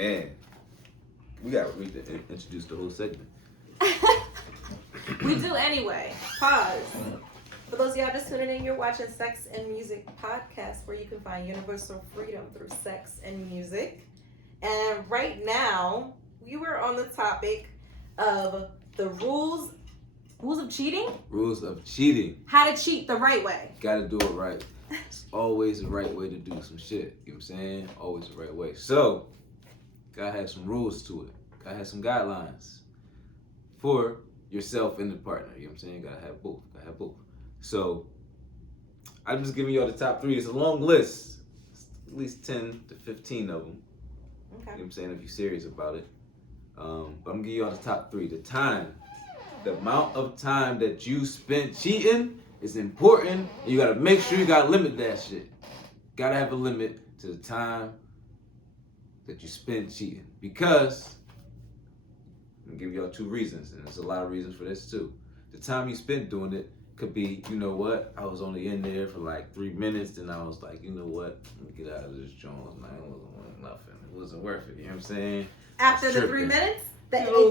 Man, we gotta introduce the whole segment. We do anyway. Pause. For those of y'all just tuning in, you're watching Sex and Music Podcast, where you can find universal freedom through sex and music. And right now, we were on the topic of the rules of cheating? Rules of cheating. How to cheat the right way. Gotta do it right. It's always the right way to do some shit. You know what I'm saying? Always the right way. So, gotta have some rules to it. Gotta have some guidelines for yourself and the partner. You know what I'm saying? Gotta have both. So, I'm just giving y'all the top 3. It's a long list. It's at least 10 to 15 of them. Okay. You know what I'm saying? If you're serious about it. But I'm gonna give y'all the top 3. The amount of time that you spent cheating is important. And you gotta make sure you gotta limit that shit. Gotta have a limit to the time that you spend cheating. Because, I'm gonna give y'all 2 reasons, and there's a lot of reasons for this too. The time you spent doing it could be, you know what, I was only in there for like 3 minutes, then I was like, you know what, let me get out of this joint, man. It wasn't worth nothing. It wasn't worth it, you know what I'm saying? After the 3 minutes?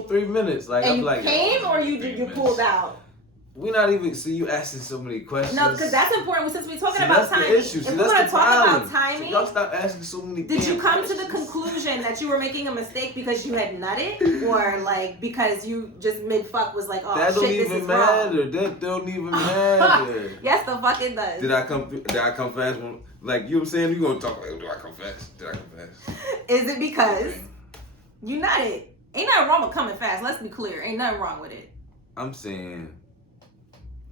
3 minutes. Like, and I'm you like, came or you pulled out? We not even, see, you asking so many questions. No, because that's important since we're talking about timing. That's the issue. If we're going to talk about timing, so y'all stop asking so many did you come questions. to the conclusion that you were making a mistake because you had nutted? Or like because you just mid-fuck was like, oh that shit, this is wrong? That don't even matter. Yes, the fuck it does. Did I come fast? Like, you know what I'm saying? You gonna talk like, do I come fast? Did I come fast? Is it because you nutted? Ain't nothing wrong with coming fast. Let's be clear. Ain't nothing wrong with it. I'm saying,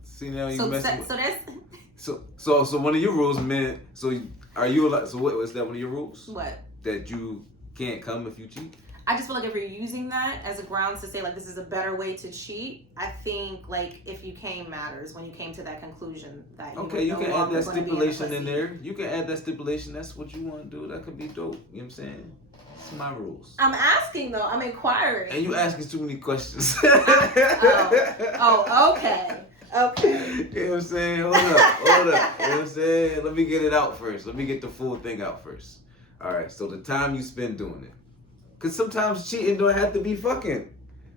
see now you So messing with. So that's So one of your rules, man. So are you allowed? So what was that? One of your rules? what? That you can't come if you cheat. I just feel like if you're using that as a grounds to say like this is a better way to cheat, I think like if you came matters when you came to that conclusion that You can add that stipulation in there. You can add that stipulation. That's what you want to do. That could be dope. You know what I'm saying? It's my rules. I'm asking though. I'm inquiring. And you asking too many questions. Oh, okay. Okay. You know what I'm saying? Hold up. You know what I'm saying? Let me get it out first. Let me get the full thing out first. All right. So the time you spend doing it. Because sometimes cheating don't have to be fucking.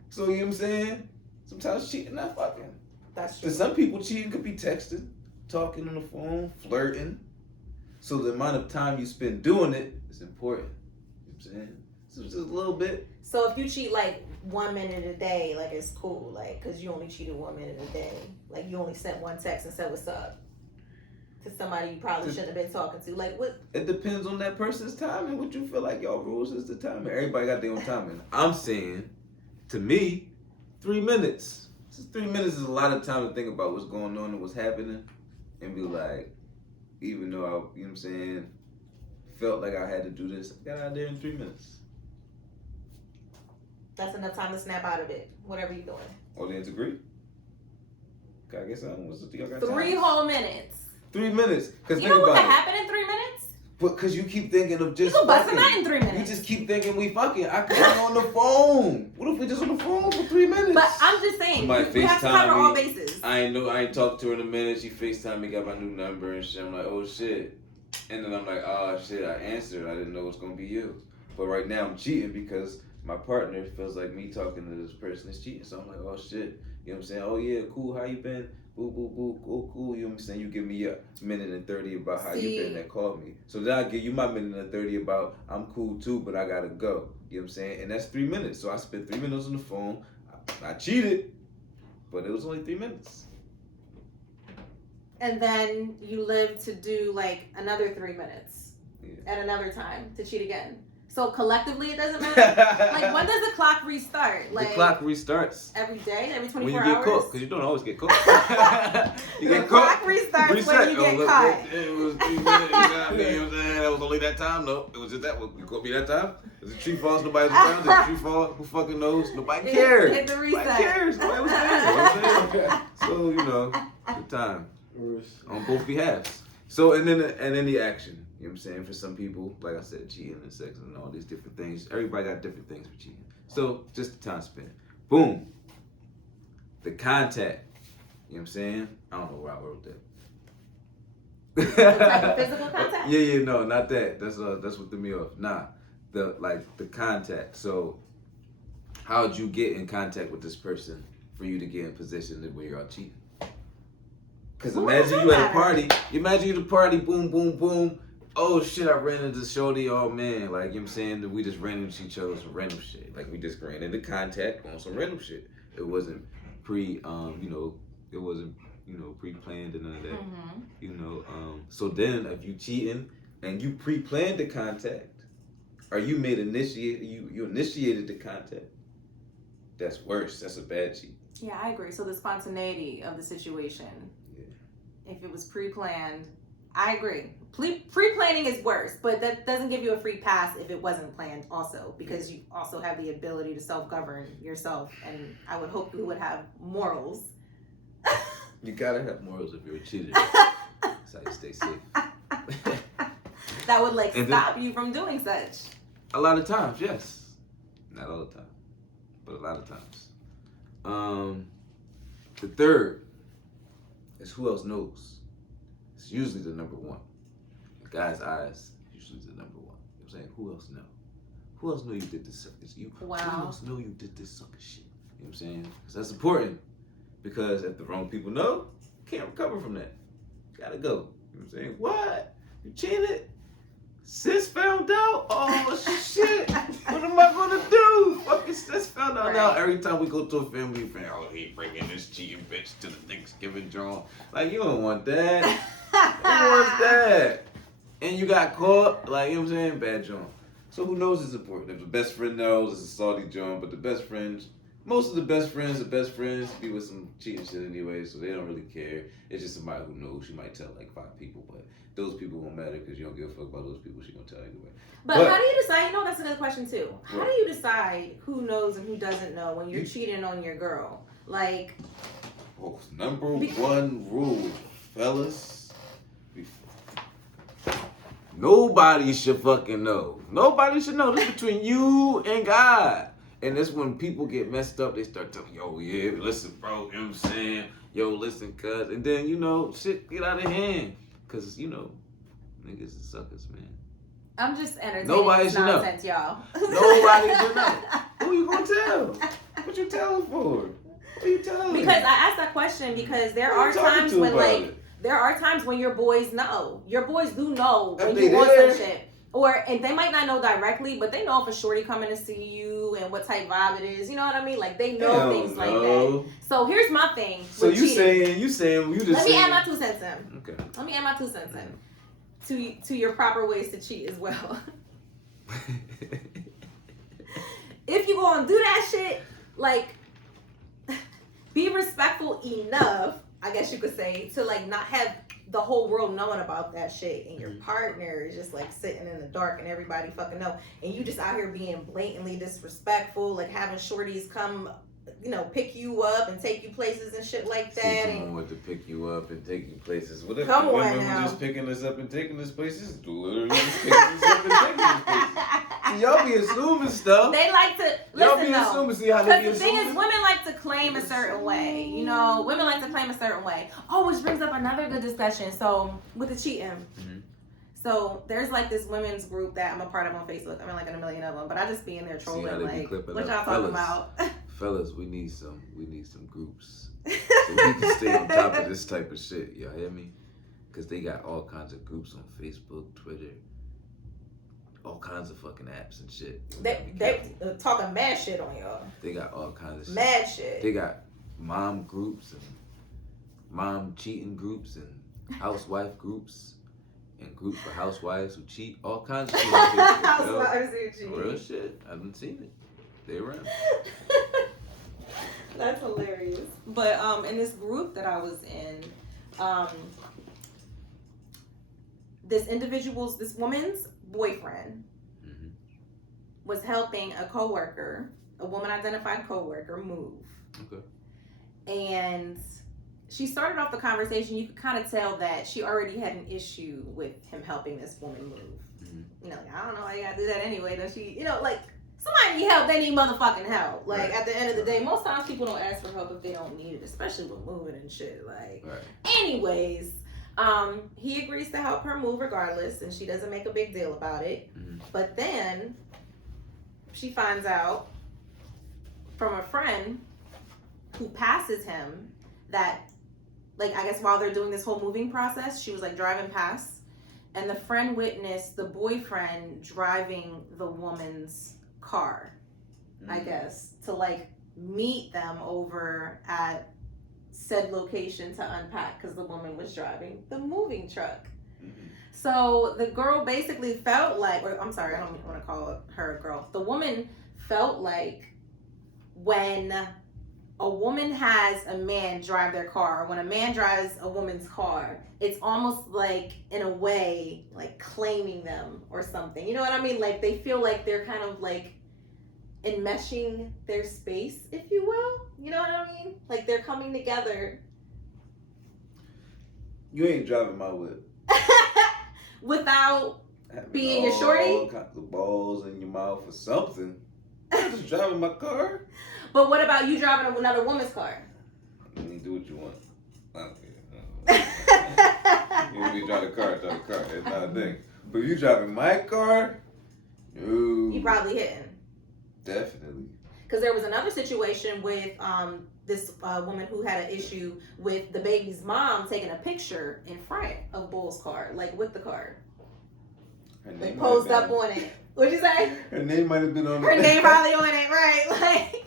So, you know what I'm saying? Sometimes cheating not fucking. That's true. For some people, cheating could be texting, talking on the phone, flirting. So the amount of time you spend doing it is important. You know what I'm saying? So just a little bit. So if you cheat like 1 minute a day, like it's cool, like because you only cheated 1 minute a day, like you only sent one text and said what's up to somebody you probably shouldn't have been talking to. Like what? It depends on that person's timing. What you feel like y'all rules is the timing. Everybody got their own timing. I'm saying, to me, 3 minutes. Just 3 minutes is a lot of time to think about what's going on and what's happening, and be like, even though I, you know what I'm saying, felt like I had to do this, I got out there in 3 minutes. That's enough time to snap out of it. Whatever you're doing. Audience agree? Okay, I guess y'all got 3 time. whole minutes. 3 minutes. Cause You think know what about could it. happen in 3 minutes? Because you keep thinking of just You can bust a fucking. nut in 3 minutes. You just keep thinking we fucking. I could be on the phone. What if we just on the phone for 3 minutes? But I'm just saying, we have to cover all bases. I ain't talked to her in a minute. She FaceTime me, got my new number and shit. I'm like, oh shit. And then I'm like, oh shit, I answered. I didn't know it was gonna be you. But right now I'm cheating because my partner feels like me talking to this person is cheating. So I'm like, oh shit. You know what I'm saying? Oh yeah, cool, how you been? Boo, boo, boo, cool. You know what I'm saying? You give me a minute and 30 about how you been and call me. So then I give you my minute and 30 about I'm cool too, but I gotta go. You know what I'm saying? And that's 3 minutes. So I spent 3 minutes on the phone. I cheated, but it was only 3 minutes. And then you live to do like another 3 minutes at another time to cheat again. So collectively, it doesn't matter. Like, when does the clock restart? Like, the clock restarts every day, every 24 when you hours. get caught, because you don't always get caught. You get clock restarts when you get caught. It was 3 minutes. You know what I'm saying? That was only that time, though. It was just that one. You caught me that time. If the tree falls, nobody's around. If the tree falls, who fucking knows? Nobody cares. Hit the reset. Nobody cares. Nobody was there. You know what I'm saying? So, you know, good time on both behalves. So, and then the action. You know what I'm saying? For some people, like I said, cheating and sex and all these different things. Everybody got different things for cheating. So, just the time spent. Boom. The contact. You know what I'm saying? I don't know where I wrote that. What type of physical contact? Yeah, no, not that. That's what threw me off. Nah. the contact. So how'd you get in contact with this person for you to get in position where you're all cheating? Because imagine you at a party. Imagine you at a party, boom, boom, boom. Oh shit, I ran into Shorty, oh man. Like, you know what I'm saying? That we just ran into each other some random shit. Like, we just ran into contact on some random shit. It wasn't pre-planned and none of that. So then if you cheating and you pre-planned the contact, or you initiated the contact, that's worse. That's a bad cheat. Yeah, I agree. So the spontaneity of the situation, if it was pre-planned, I agree. Pre-planning is worse, but that doesn't give you a free pass if it wasn't planned also, because you also have the ability to self-govern yourself, and I would hope you would have morals. You gotta have morals if you're a cheater. That's how you stay safe. That would stop you from doing such. A lot of times, yes. Not all the time, but a lot of times. The third is who else knows. It's usually the number one. The guy's eyes, usually the number one. You know what I'm saying? Who else know? Who else know you did this sucker shit? Who else know you did this sucker shit? You know what I'm saying? Because that's important. Because if the wrong people know, you can't recover from that. You gotta go. You know what I'm saying? What? You cheated? Sis found out? Oh shit! What am I gonna do? Fucking sis found out now. Every time we go to a family event, oh, he bringing this cheating bitch to the Thanksgiving drum. Like, you don't want that. Who wants that? And you got caught. Like, you know what I'm saying? Bad joint. So who knows is important. If the best friend knows, it's a salty joint. But the best friends, most of the best friends be with some cheating shit anyway, so they don't really care. It's just somebody who knows. She might tell like 5 people, but those people won't matter because you don't give a fuck about those people. She gonna tell anyway. But how do you decide? You know, that's a good question too. How do you decide who knows and who doesn't know when you're cheating on your girl? Like, number one rule, fellas. Nobody should fucking know. Nobody should know. This is between you and God. And that's when people get messed up. They start telling, yo, yeah, listen, bro, you know what I'm saying? Yo, listen, cuz. And then, shit get out of hand. Because, niggas and suckers, man. I'm just entertaining Nobody should nonsense, know. y'all. Nobody should know. Who you gonna tell? What you telling for? What you telling? Because I asked that question because there are times when your boys know. Your boys do know when you want some shit. And they might not know directly, but they know if a shorty coming to see you and what type vibe it is. You know what I mean? Like, they know things like that. So here's my thing. So you saying you just Let me add my 2 cents in. Okay. Let me add my 2 cents in to your proper ways to cheat as well. If you gonna do that shit, like, be respectful enough, I guess you could say, to like not have the whole world knowing about that shit, and your partner is just like sitting in the dark and everybody fucking know, and you just out here being blatantly disrespectful, like having shorties come, pick you up and take you places and shit like that. Come on, to pick you up and take you places. What if come the on women now. were just picking us up and taking us places? Literally just picking us up and taking us places. See, y'all be assuming stuff. They like to y'all listen be though. assuming. See how they be Because the thing assuming? is, women like to claim a certain way. Women like to claim a certain way. Oh, which brings up another good discussion. So with the cheating. Mm-hmm. So there's like this women's group that I'm a part of on Facebook. I'm in like in a million of them, but I just be in there trolling like, what y'all talking about? Fellas, we need some groups so we can stay on top of this type of shit. Y'all hear me? Because they got all kinds of groups on Facebook, Twitter, all kinds of fucking apps and shit. They talking mad shit on y'all. They got all kinds of shit. Mad shit. They got mom groups and mom cheating groups and housewife groups and groups for housewives who cheat. All kinds of shit. Housewives who cheat. Real shit. I haven't seen it. They around. That's hilarious. But in this group that I was in, this woman's boyfriend was helping a woman identified coworker move. Okay. And she started off the conversation, you could kind of tell that she already had an issue with him helping this woman move. Mm-hmm. I don't know why you gotta do that anyway. Does she, like, somebody need help, they need motherfucking help. Like, right. At the end of the day, most times people don't ask for help if they don't need it, especially with moving and shit. Like, right. Anyways, he agrees to help her move regardless, and she doesn't make a big deal about it. Mm-hmm. But then she finds out from a friend who passes him that, like, I guess while they're doing this whole moving process, she was like driving past, and the friend witnessed the boyfriend driving the woman's car, I guess, to like meet them over at said location to unpack because the woman was driving the moving truck. So the girl basically felt like, or I'm sorry, I don't want to call her a girl. The woman felt like when a woman has a man drive their car, or when a man drives a woman's car, it's almost like, in a way, like claiming them or something. You know what I mean? Like they feel like they're kind of like enmeshing their space, if you will. You know what I mean? Like they're coming together. You ain't driving my whip. Without Having being your shorty? All kinds of balls in your mouth or something. I'm just driving my car. But what about you driving another woman's car? You can do what you want. Okay. You want me to drive the car, drive the car. It's not a thing. But you driving my car? No. You probably hitting. Definitely. Because there was another situation with this woman who had an issue with the baby's mom taking a picture in front of Bull's car, like with the car. Like posed up on it. What'd you say? Her name might have been on it. Her name probably on it, right? Like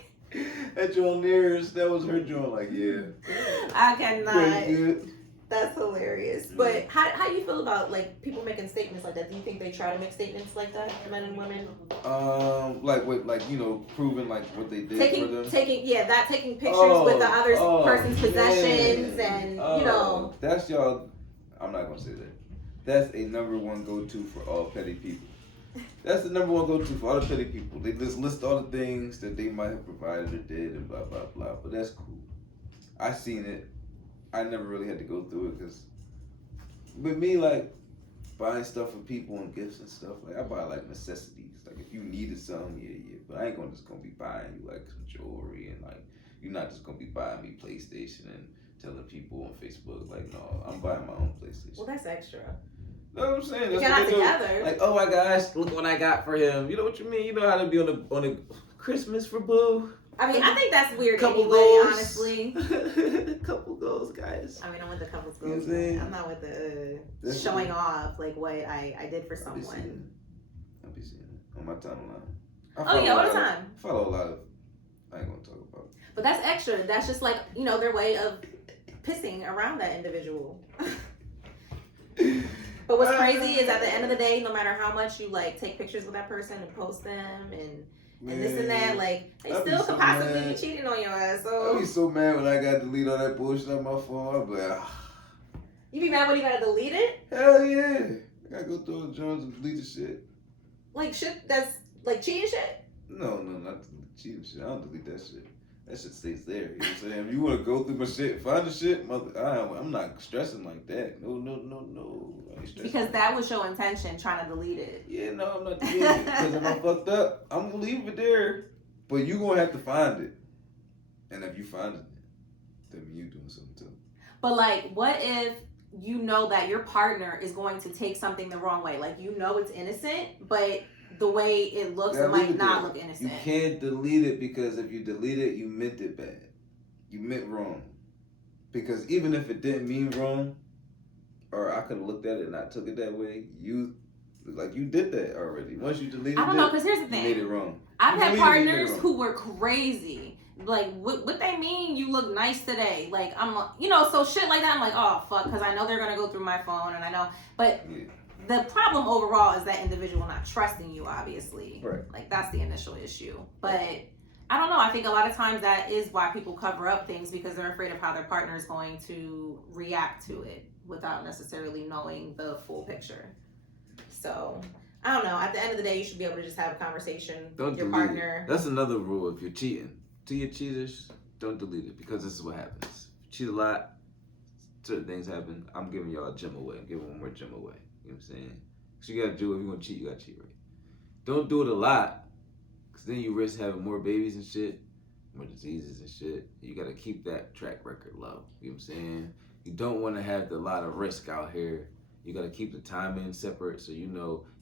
that joint nearest, that was her joint. Like, yeah. I cannot. Pretty good. That's hilarious. But how do you feel about like people making statements like that? Do you think they try to make statements like that, men and women? Like with proving like what they did for them. Taking pictures with the other person's possessions and you know. That's y'all. I'm not gonna say that. That's a number one go-to for all petty people. That's the number one go-to for all the petty people. They just list all the things that they might have provided or did and blah blah blah. But that's cool. I seen it. I never really had to go through it because with me, like buying stuff for people and gifts and stuff, like I buy like necessities. Like if you needed something, yeah. But I ain't just gonna be buying you like some jewelry and like you're not just gonna be buying me PlayStation and telling people on Facebook like, no, I'm buying my own PlayStation. Well, that's extra. You know what I'm saying? That's you're not together. Like, oh my gosh, look what I got for him. You know what you mean? You know how to be on a Christmas for Boo. I mean, I think that's weird couple anyway, goals. Honestly. Couple goals, guys. I mean, I'm with the couples goals. You know I'm not with the showing off like what I did for someone. I'll be seeing it on my timeline. Oh yeah, all the time. I follow a lot of. I ain't gonna talk about it. But that's extra. That's just like their way of pissing around that individual. But what's crazy is at the end of the day, no matter how much you like take pictures with that person and post them and this and that, like they still could possibly be cheating on your ass. So I'd be so mad when I got to delete all that bullshit on my phone. I'd be like, You be mad when you gotta delete it? Hell yeah. I gotta go through the journals and delete the shit. Like shit that's like cheating shit? No, not cheating shit. I don't delete that shit. That shit stays there. You know what I'm saying? If you want to go through my shit, find the shit, I'm not stressing like that. No. I ain't stressing. Because that was your intention, trying to delete it. Yeah, no, I'm not deleting it. Because if I fucked up, I'm going to leave it there. But you going to have to find it. And if you find it, then you doing something too. But like, what if you know that your partner is going to take something the wrong way? Like, it's innocent, but the way it looks, it might not look innocent. You can't delete it because if you delete it, you meant it bad. You meant wrong. Because even if it didn't mean wrong, or I could have looked at it and not took it that way, you did that already. Once you deleted it, I don't know, because here's the thing. You made it wrong. I've had partners who were crazy. Like, what they mean, you look nice today. Like, so shit like that, I'm like, oh, fuck, because I know they're going to go through my phone, and I know. But the problem overall is that individual not trusting you, obviously. Right. Like, that's the initial issue. But I don't know. I think a lot of times that is why people cover up things, because they're afraid of how their partner is going to react to it without necessarily knowing the full picture. So, I don't know. At the end of the day, you should be able to just have a conversation with your partner. That's another rule. If you're cheating, to your cheaters, don't delete it, because this is what happens. If you cheat a lot, certain things happen. I'm giving y'all a gem away. I'm giving one more gem away. You know what I'm saying? Because you got to do it. If you're going to cheat, you got to cheat right. Don't do it a lot, because then you risk having more babies and shit, more diseases and shit. You got to keep that track record low. You know what I'm saying? You don't want to have a lot of risk out here. You got to keep the timing separate, so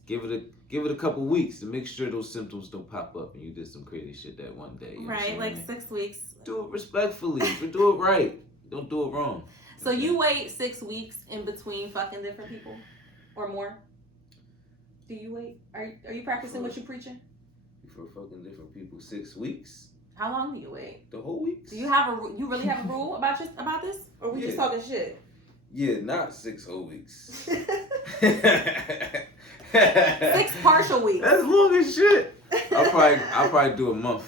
give give it a couple weeks to make sure those symptoms don't pop up and you did some crazy shit that one day. You know Right, like me? 6 weeks. Do it respectfully, but do it right. Don't do it wrong. So you wait 6 weeks in between fucking different people, or more? Do you wait? Are you practicing what you're preaching? For fucking different people, 6 weeks. How long do you wait? The whole week. Do you really have a rule about this, or we just talking shit? Yeah, not 6 whole weeks. 6 partial weeks. That's long as shit. I'll probably do a month.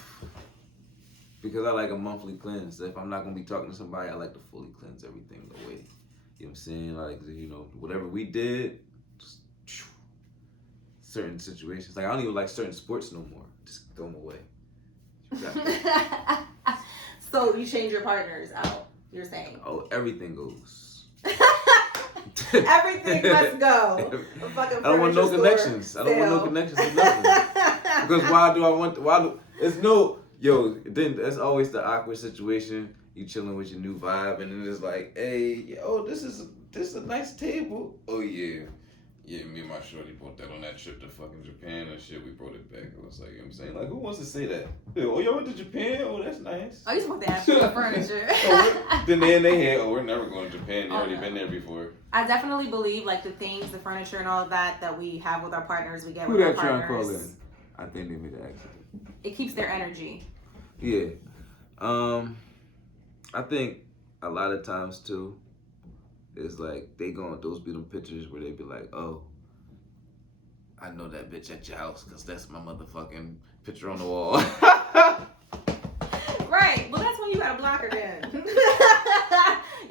Because I like a monthly cleanse. If I'm not gonna be talking to somebody, I like to fully cleanse everything away. You know what I'm saying? Like, you know, whatever we did, just certain situations. Like, I don't even like certain sports no more. Just throw them away. So you change your partners out, you're saying? Oh, everything goes. Everything must go. I don't want no connections. I don't want no connections with nothing. Because then that's always the awkward situation. You chilling with your new vibe, and then it's like, hey, yo, this is a nice table. Oh yeah. Yeah, me and my shorty brought that on that trip to fucking Japan and shit. We brought it back. I was like, you know what I'm saying? Like, who wants to say that? Oh, y'all went to Japan? Oh, that's nice. Oh, you supposed to ask for the furniture. Then they had, we're never going to Japan. You already been there before. I definitely believe, like, the things, the furniture and all of that we have with our partners, we get with our partners. Who that trying to call in? I think they made an accident. It keeps their energy. Yeah. I think a lot of times, too, it's like those be them pictures where they be like, oh, I know that bitch at your house because that's my motherfucking picture on the wall. Right. Well, that's when you gotta block her then.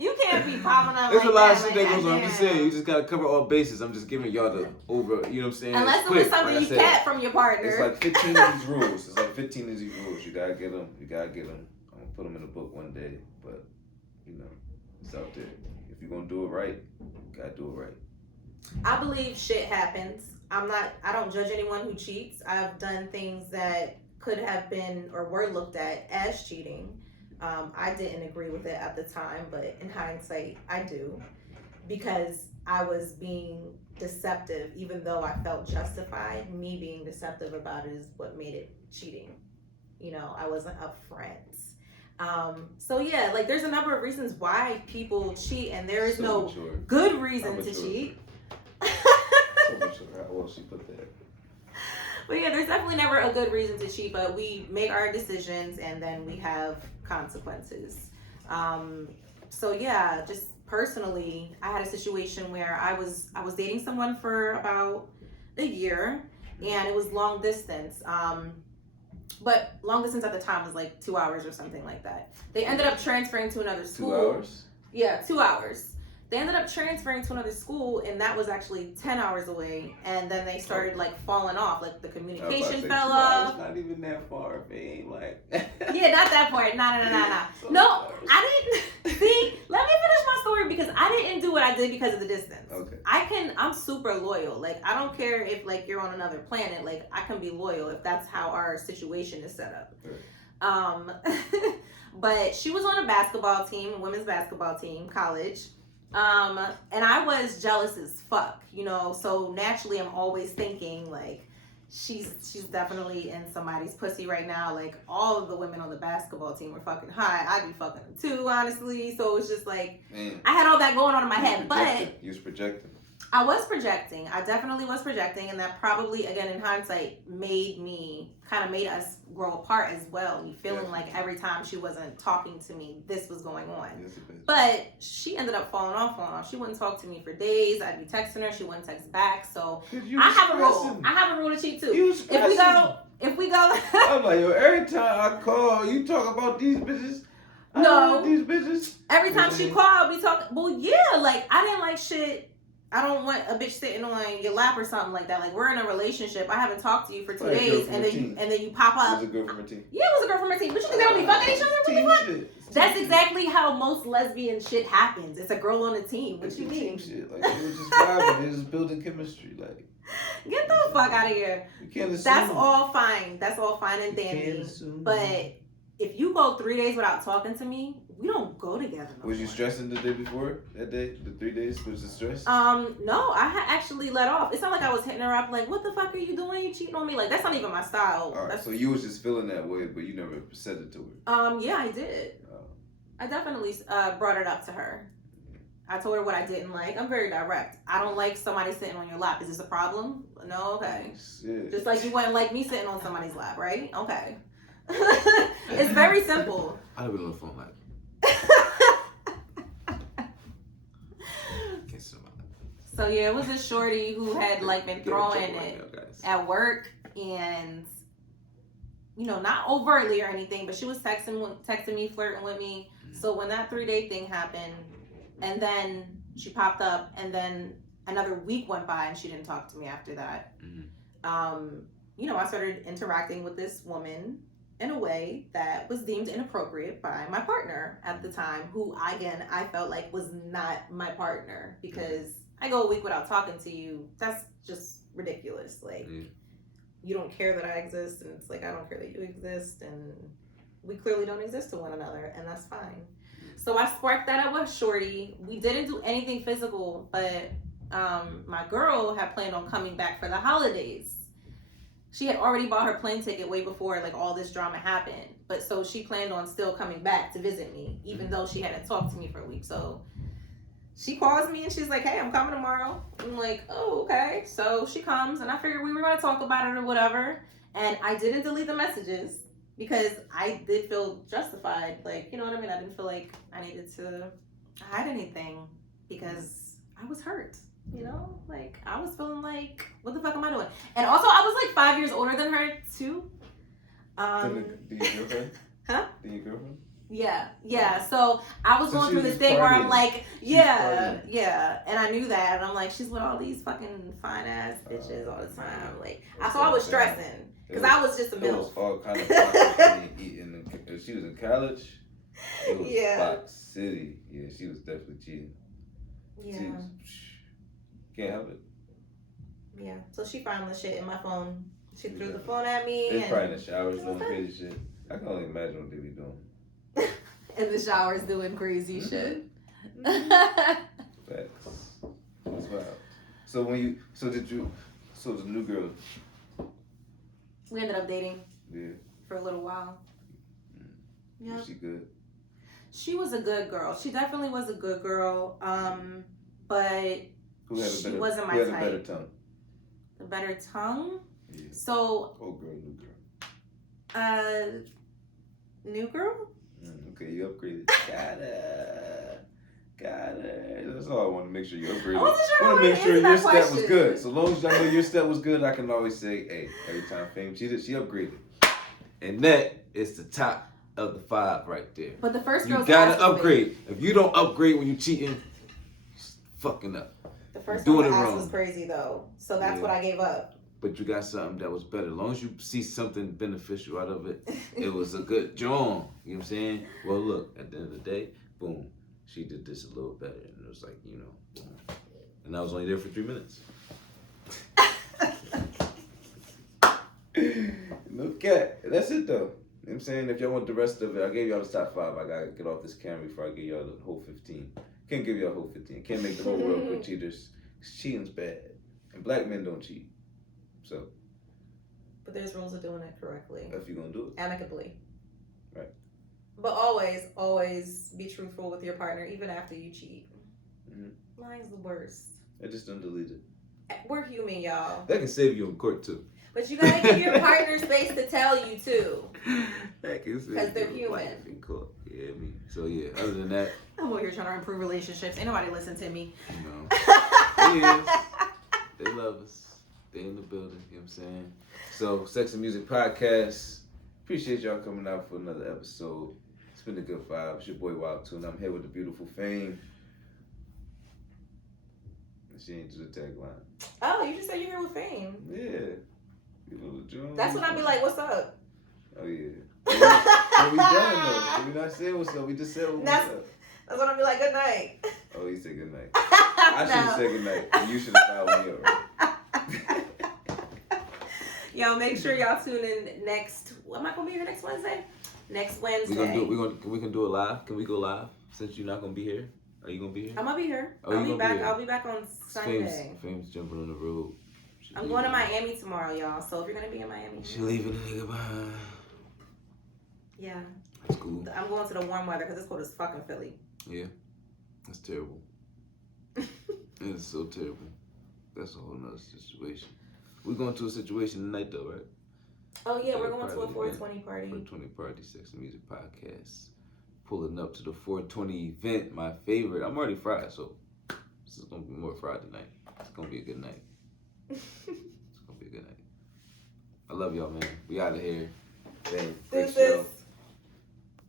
You can't be popping up. There's like a lot that, of shit like that goes on. I'm just saying, you just gotta cover all bases. I'm just giving y'all the over, you know what I'm saying? Unless it was something you kept from your partner. It's like 15 of these rules. It's like 15 of these rules. You gotta get them. I'm gonna put them in a book one day, but, you know, it's out there. If you're gonna do it right, you gotta do it right. I believe shit happens. I don't judge anyone who cheats. I've done things that could have been or were looked at as cheating. I didn't agree with it at the time, but in hindsight, I do. Because I was being deceptive, even though I felt justified. Me being deceptive about it is what made it cheating. You know, I wasn't upfront. So yeah, like there's a number of reasons why people cheat, and there is no good reason to cheat. Well, she put that. But yeah, there's definitely never a good reason to cheat, but we make our decisions and then we have consequences. So yeah, just personally, I had a situation where I was dating someone for about a year, and it was long distance. But long distance at the time was like 2 hours or something like that. They ended up transferring to another school. 2 hours? Yeah, 2 hours. They ended up transferring to another school, and that was actually 10 hours away. And then they started like falling off, like the communication fell off. It's not even that far, babe. Like, yeah, not that far. No, I didn't. See, let me finish my story because I didn't do what I did because of the distance. Okay. I'm super loyal. Like, I don't care if like you're on another planet. Like, I can be loyal if that's how our situation is set up. Right. But she was on a basketball team, women's basketball team, college. And I was jealous as fuck, you know, so naturally I'm always thinking like she's definitely in somebody's pussy right now. Like all of the women on the basketball team were fucking hot. I'd be fucking them too, honestly. So it's just like, I had all that going on in my head, but you was projecting. I was projecting. I definitely was projecting, and that probably, again, in hindsight, made us grow apart as well. Me feeling like every time she wasn't talking to me, this was going on. Yes, but she ended up falling off. She wouldn't talk to me for days. I'd be texting her. She wouldn't text back. So I have a rule. I have a rule to cheat too. If we go. I'm like, yo, every time I call, you talk about these bitches. No. These bitches. Every time she called, we talk. Well, yeah, like I didn't like shit. I don't want a bitch sitting on your lap or something like that. Like we're in a relationship. I haven't talked to you for 2 days, and then you pop up. It was a girl from her team. Yeah, it was a girl from her team. But you think they don't be fucking each other? What the fuck? That's exactly how most lesbian shit happens. It's a girl on a team. What you mean? Shit. Like they were just vibing. They just building chemistry. Like get the fuck out of here. You can't assume. That's all fine. That's all fine and dandy. But if you go 3 days without talking to me, we don't go together no Was you more. stressing the day before? That day? The 3 days? Was it stress? No, I had actually let off. It's not like I was hitting her up like, what the fuck are you doing? You cheating on me? Like, that's not even my style. All right, That's... so you was just feeling that way, but you never said it to her. Yeah, I did. I definitely brought it up to her. I told her what I didn't like. I'm very direct. I don't like somebody sitting on your lap. Is this a problem? No, okay. Shit. Just like you wouldn't like me sitting on somebody's lap, right? Okay. It's very simple. I'd have been on the phone like. So yeah, it was a shorty who had like been throwing it at work, and you know, not overtly or anything, but she was texting me, flirting with me. So when that 3-day thing happened, and then she popped up, and then another week went by, and she didn't talk to me after that. You know, I started interacting with this woman in a way that was deemed inappropriate by my partner at the time, who again I felt like was not my partner, because I go a week without talking to you. That's just ridiculous. Like, you don't care that I exist, and it's like I don't care that you exist, and we clearly don't exist to one another, and that's fine. So I sparked that up with shorty. We didn't do anything physical, but my girl had planned on coming back for the holidays. She had already bought her plane ticket way before like all this drama happened, but so she planned on still coming back to visit me, even though she hadn't talked to me for a week. So she calls me and she's like, hey, I'm coming tomorrow. I'm like, oh, okay. So she comes, and I figured we were going to talk about it or whatever. And I didn't delete the messages because I did feel justified. Like, you know what I mean? I didn't feel like I needed to hide anything because I was hurt. You know? Like, I was feeling like, what the fuck am I doing? And also, I was like 5 years older than her, too. Do your girlfriend? Huh? Do your girlfriend? Yeah. So I was going through this thing where I'm like, yeah. And I knew that. And I'm like, she's with all these fucking fine ass bitches all the time. Like, so I was stressing. Because I was just a It MILF. was all kind of toxic eating. She was in college. It was Fox City. Yeah, she was definitely cheating. Yeah. Can't help it. Yeah. So she found the shit in my phone. She threw the phone at me. They probably in the showers doing crazy shit. I can only imagine what they be doing. In the showers doing crazy shit. Facts. That's wild. So the new girl. We ended up dating. Yeah. For a little while. Yeah. Was she good? She was a good girl. She definitely was a good girl. But she wasn't my type. Who had a better tongue? A better tongue? Yeah. So. Old girl, new girl. New girl? Okay, you upgraded. Got it. That's all I want to make sure you upgraded. I wasn't sure I want to make sure your step question. was good. So long as I know your step was good, I can always say, hey, every time Fame cheated, she upgraded. And that is the top of the 5 right there. But the first girl, you gotta upgrade. If you don't upgrade when you cheating, you're fucking up. The first doing one it I asked wrong. was crazy though, so that's what I gave up. But you got something that was better. As long as you see something beneficial out of it, it was a good job. You know what I'm saying? Well, look, at the end of the day, boom, she did this a little better. And it was like, you know, boom. And I was only there for 3 minutes. Okay, that's it though. You know what I'm saying? If y'all want the rest of it, I gave y'all the top 5. I gotta get off this camera before I give y'all the whole 15. Can't give y'all a whole 15. Can't make the whole world good cheaters. Cause cheating's bad. And black men don't cheat. So. But there's rules of doing it correctly. If you're gonna do it. Amicably. Right. But always be truthful with your partner, even after you cheat. Mm-hmm. Lying's the worst. I just don't delete it. We're human, y'all. That can save you in court too. But you gotta give your partner space to tell you too. That can save you. Because they're human. In court. Yeah, I mean. So yeah, other than that. I'm over here trying to improve relationships. Ain't nobody listen to me. You know. They is. They love us. They in the building, you know what I'm saying? So, Sex and Music Podcast. Appreciate y'all coming out for another episode. It's been a good vibe. It's your boy WILDE TUNA. I'm here with the beautiful Fame. She ain't do the tagline. Oh, you just said you're here with Fame. Yeah. You little Jones. That's when I be like, what's up? Oh, yeah. So we done, though. We not saying what's up. We just said what's up. That's when I be like, good night. Oh, he said good night. I should have said good night. And you should have followed me up, right? Yo, make sure y'all tune in next. Am I gonna be here next Wednesday? Next Wednesday. We can do it live. Can we go live? Since you're not gonna be here, are you gonna be here? I'm gonna be here. Oh, I'll you be gonna back. be here? I'll be back on Sunday. Fame's jumping on the road. I'm going to Miami tomorrow, y'all. So if you're gonna be in Miami, She leaving the nigga behind. yeah, That's cool. I'm going to the warm weather because it's cold as fucking Philly. Yeah, that's terrible. It's so terrible. That's a whole nother situation. We're going to a situation tonight, though, right? Oh yeah, we're going to a Party 420 party. 420 party, sex and music podcast. Pulling up to the 420 event, my favorite. I'm already fried, so this is gonna be more fried tonight. It's gonna be a good night. It's gonna be a good night. I love y'all, man. We out of here. Great show.